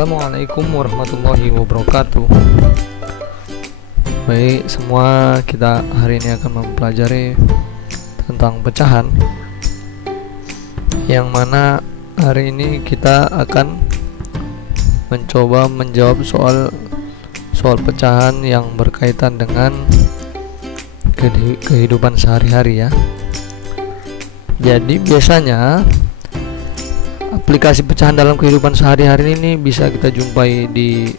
Assalamualaikum warahmatullahi wabarakatuh. Baik, semua kita hari ini akan mempelajari tentang pecahan, yang mana hari ini kita akan mencoba menjawab soal pecahan yang berkaitan dengan kehidupan sehari-hari ya. Jadi biasanya aplikasi pecahan dalam kehidupan sehari-hari ini bisa kita jumpai di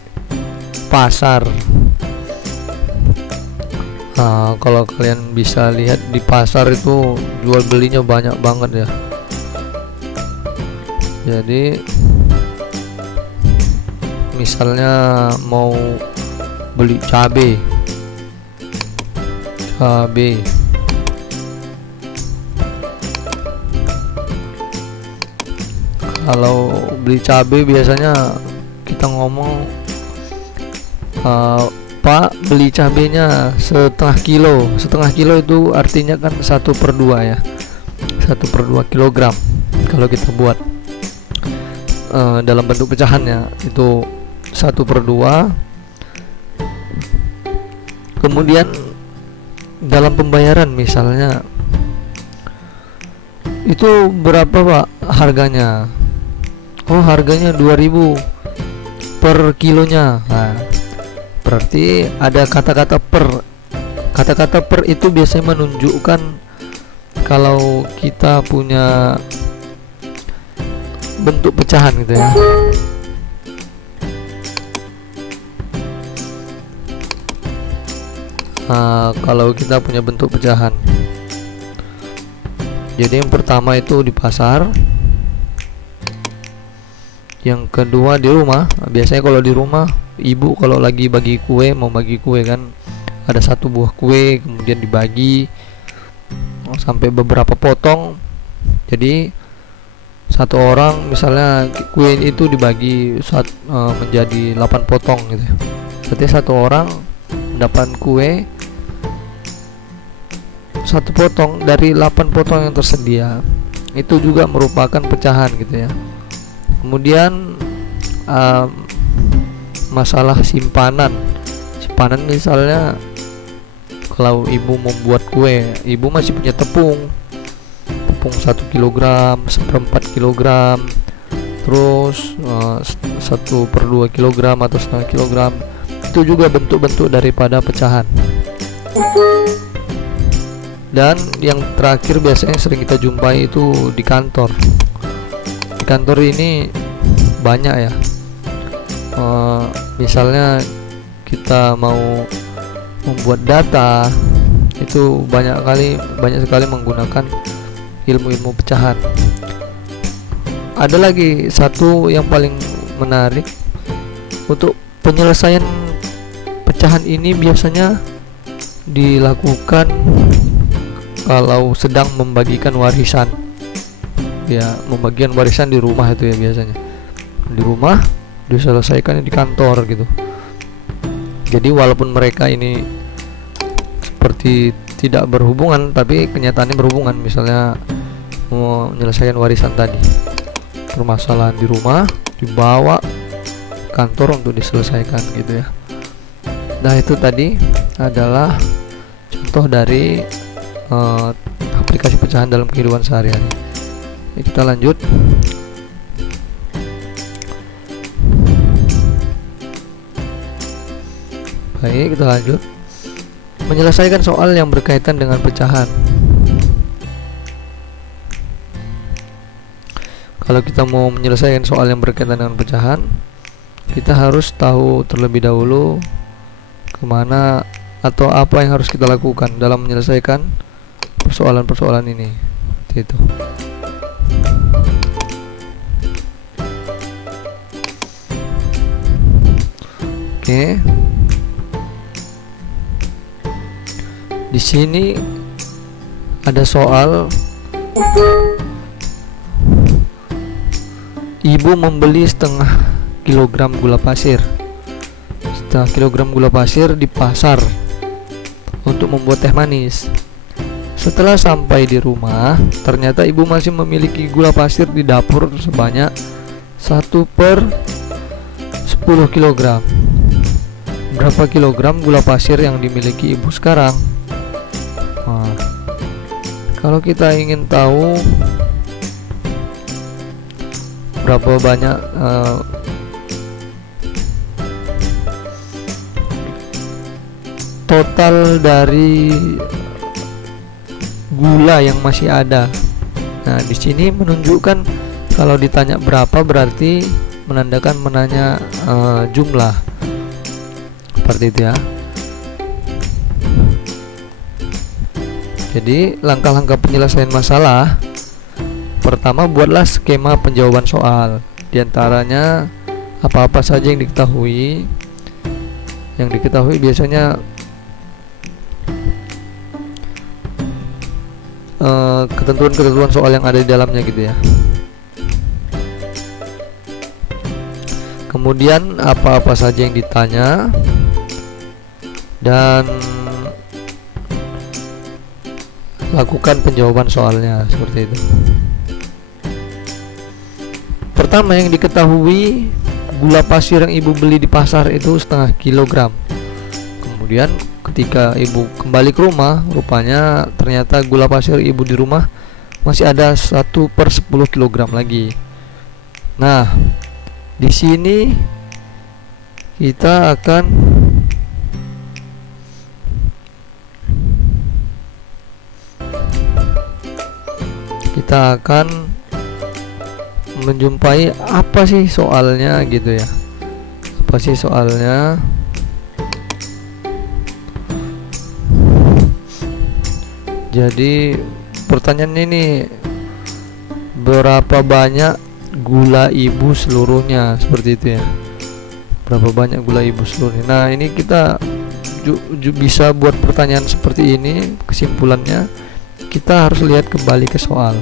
pasar. Nah, kalau kalian bisa lihat di pasar itu jual belinya banyak banget ya. Jadi misalnya mau beli cabai, kalau beli cabai biasanya kita ngomong, Pak, beli cabainya setengah kilo itu artinya kan 1/2 ya, 1/2 kilogram. Kalau kita buat dalam bentuk pecahannya itu 1/2. Kemudian dalam pembayaran misalnya itu berapa Pak harganya? Oh, harganya 2.000 per kilonya. Nah, berarti ada kata-kata per. Kata-kata per itu biasanya menunjukkan kalau kita punya bentuk pecahan gitu ya. Nah, kalau kita punya bentuk pecahan, jadi yang pertama itu di pasar, yang kedua di rumah. Biasanya kalau di rumah, ibu kalau lagi bagi kue, mau bagi kue kan, ada 1 buah kue kemudian dibagi sampai beberapa potong. Jadi satu orang misalnya kue itu dibagi menjadi 8 potong gitu. Berarti satu orang mendapat kue 1 potong dari 8 potong yang tersedia. Itu juga merupakan pecahan gitu ya. Kemudian masalah simpanan misalnya, kalau ibu membuat kue, ibu masih punya tepung 1 kilogram, 1/4 kilogram, terus 1/2 kilogram atau setengah kilogram. Itu juga bentuk-bentuk daripada pecahan. Dan yang terakhir biasanya sering kita jumpai itu di kantor. Di kantor ini banyak ya. Misalnya kita mau membuat data, itu banyak sekali menggunakan ilmu-ilmu pecahan. Ada lagi satu yang paling menarik, untuk penyelesaian pecahan ini biasanya dilakukan kalau sedang membagikan warisan ya, membagikan warisan di rumah itu ya, biasanya di rumah diselesaikan di kantor gitu. Jadi walaupun mereka ini seperti tidak berhubungan, tapi kenyataannya berhubungan. Misalnya mau menyelesaikan warisan tadi, permasalahan di rumah dibawa kantor untuk diselesaikan gitu ya. Nah, itu tadi adalah contoh dari aplikasi pecahan dalam kehidupan sehari-hari. Kita lanjut. Baik, kita lanjut menyelesaikan soal yang berkaitan dengan pecahan. Kalau kita mau menyelesaikan soal yang berkaitan dengan pecahan, kita harus tahu terlebih dahulu kemana atau apa yang harus kita lakukan dalam menyelesaikan persoalan-persoalan ini. Seperti itu. Oke. Di sini ada soal, ibu membeli setengah kilogram gula pasir. Setengah kilogram gula pasir di pasar untuk membuat teh manis. Setelah sampai di rumah, ternyata ibu masih memiliki gula pasir di dapur sebanyak 1/3 10 kg. Berapa kilogram gula pasir yang dimiliki ibu sekarang? Nah, kalau kita ingin tahu berapa banyak total dari gula yang masih ada. Nah, di sini menunjukkan kalau ditanya berapa berarti menandakan jumlah. Seperti itu ya. Jadi langkah-langkah penyelesaian masalah. Pertama, buatlah skema penjawaban soal. Di antaranya apa-apa saja yang diketahui. Yang diketahui biasanya ketentuan-ketentuan soal yang ada di dalamnya gitu ya. Kemudian apa-apa saja yang ditanya dan lakukan penjawaban soalnya seperti itu. Pertama, yang diketahui gula pasir yang ibu beli di pasar itu setengah kilogram. Kemudian ketika ibu kembali ke rumah, rupanya ternyata gula pasir ibu di rumah masih ada 1/10 kg lagi. Nah, di sini kita akan menjumpai apa sih soalnya gitu ya. Apa sih soalnya? Jadi pertanyaan ini, berapa banyak gula ibu seluruhnya, seperti itu ya. Berapa banyak gula ibu seluruhnya. Nah, ini kita bisa buat pertanyaan seperti ini. Kesimpulannya, kita harus lihat kembali ke soal.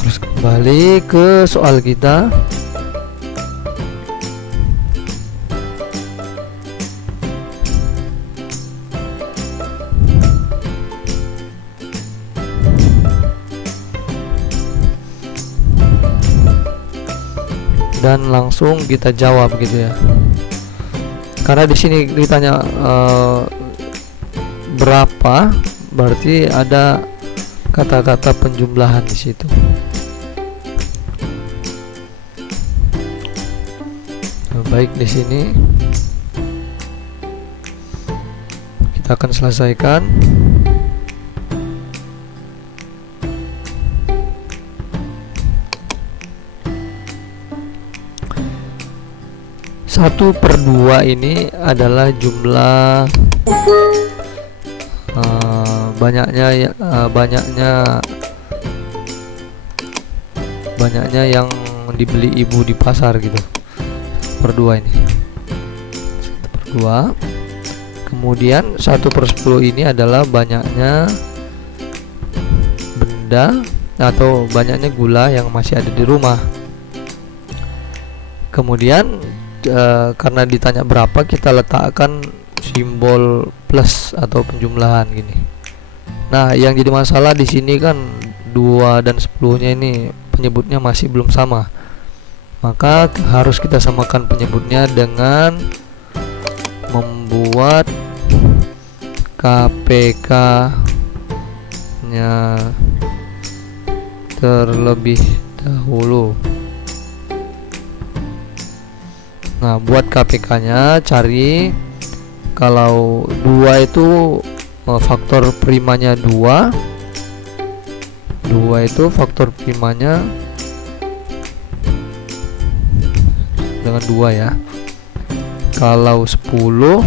Harus kembali ke soal kita. Dan langsung kita jawab gitu ya. Karena di sini ditanya berapa, berarti ada kata-kata penjumlahan di situ. Nah, baik, di sini kita akan selesaikan. Satu per 2 ini adalah jumlah banyaknya yang dibeli ibu di pasar gitu. Per 2 ini 1/2. Kemudian 1/10 ini adalah banyaknya benda atau banyaknya gula yang masih ada di rumah. Kemudian karena ditanya berapa, kita letakkan simbol plus atau penjumlahan gini. Nah, yang jadi masalah di sini kan 2 dan 10-nya ini penyebutnya masih belum sama. Maka harus kita samakan penyebutnya dengan membuat KPK-nya terlebih dahulu. Nah, buat KPK-nya cari, kalau 2 itu faktor primanya 2 itu faktor primanya dengan 2 ya. Kalau 10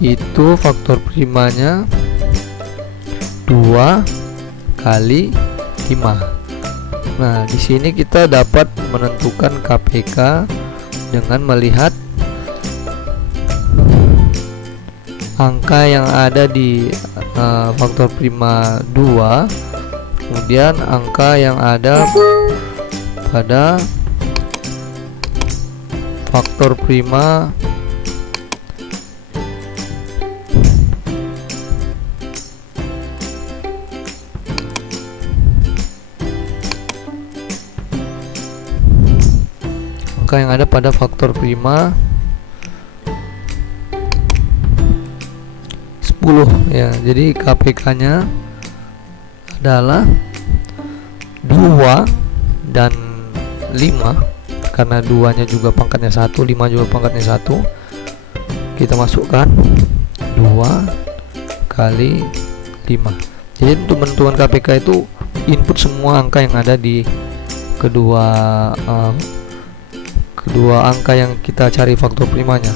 itu faktor primanya 2 kali 5. Nah, di sini kita dapat menentukan KPK dengan melihat angka yang ada di faktor prima 2, kemudian angka yang ada pada faktor prima angka yang ada pada faktor prima 10 ya. Jadi KPK nya adalah 2 dan 5, karena 2 nya juga pangkatnya 1, 5 juga pangkatnya 1. Kita masukkan 2 kali 5. Jadi untuk menentukan KPK itu input semua angka yang ada di kedua angka yang kita cari faktor primanya.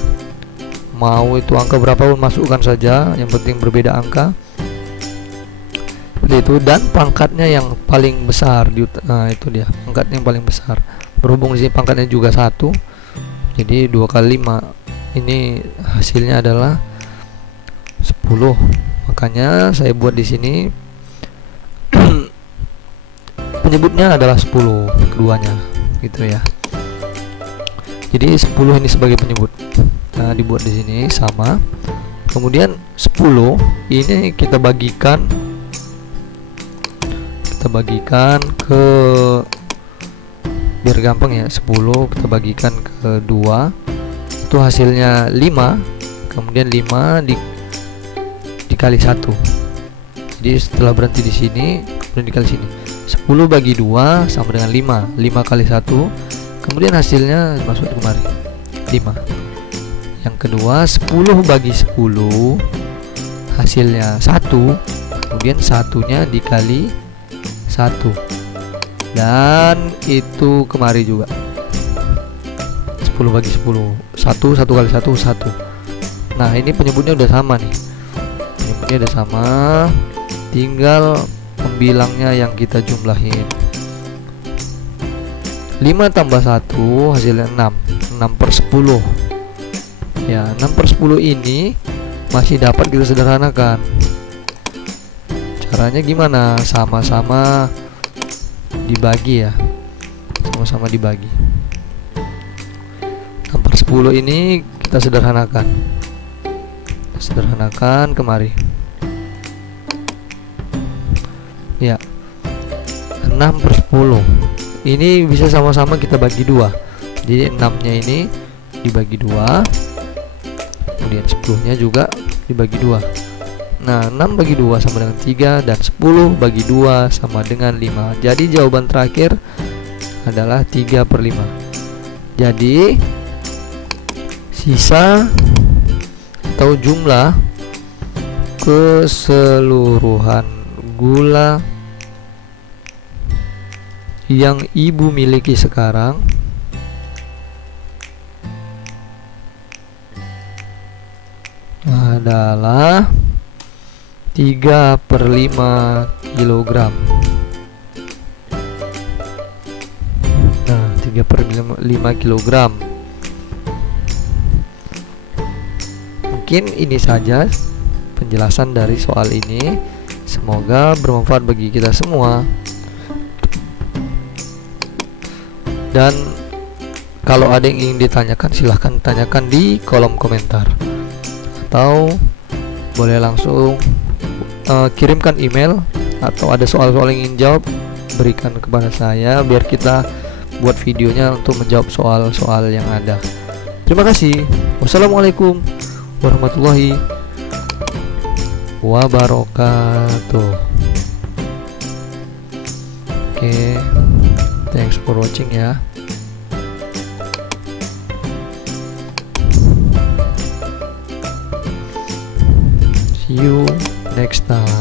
Mau itu angka berapapun masukkan saja, yang penting berbeda angka. Seperti itu. Dan pangkatnya yang paling besar nah itu dia, pangkatnya yang paling besar. Berhubung di sini pangkatnya juga 1, jadi 2 kali 5 ini hasilnya adalah 10. Makanya saya buat di sini penyebutnya adalah 10 keduanya gitu ya. Jadi 10 ini sebagai penyebut. Nah, dibuat di sini sama. Kemudian 10 ini kita bagikan ke, biar gampang ya, 10 kita bagikan ke 2, itu hasilnya 5. Kemudian 5 dikali 1. Jadi setelah berhenti di sini kemudian dikali sini, 10 bagi 2 sama dengan 5 kali 1, kemudian hasilnya masuk kemari 5. Yang kedua 10 bagi 10 hasilnya 1, kemudian satunya dikali 1, dan itu kemari juga 10 bagi 10, 1 kali 1 1. Nah ini penyebutnya udah sama nih, penyebutnya udah sama, tinggal pembilangnya yang kita jumlahin. 5 tambah 1 hasilnya 6 per 10 ya. 6 per 10 ini masih dapat kita sederhanakan. Caranya gimana? Sama-sama dibagi ya, sama-sama dibagi. 6 per 10 ini kita sederhanakan, kemari ya. 6 per 10 ini bisa sama-sama kita bagi 2. Jadi 6 nya ini dibagi 2, kemudian 10 nya juga dibagi 2. Nah 6 bagi 2 sama dengan 3, dan 10 bagi 2 sama dengan 5. Jadi jawaban terakhir adalah 3 per 5. Jadi sisa atau jumlah keseluruhan gula yang ibu miliki sekarang adalah 3 per 5 kilogram. Nah 3 per 5 kilogram. Mungkin ini saja penjelasan dari soal ini. Semoga bermanfaat bagi kita semua. Dan kalau ada yang ingin ditanyakan, silahkan tanyakan di kolom komentar, atau boleh langsung kirimkan email, atau ada soal-soal yang ingin jawab, berikan kepada saya biar kita buat videonya untuk menjawab soal-soal yang ada. Terima kasih. Wassalamualaikum warahmatullahi wabarakatuh. Oke, thanks for watching ya. See you next time.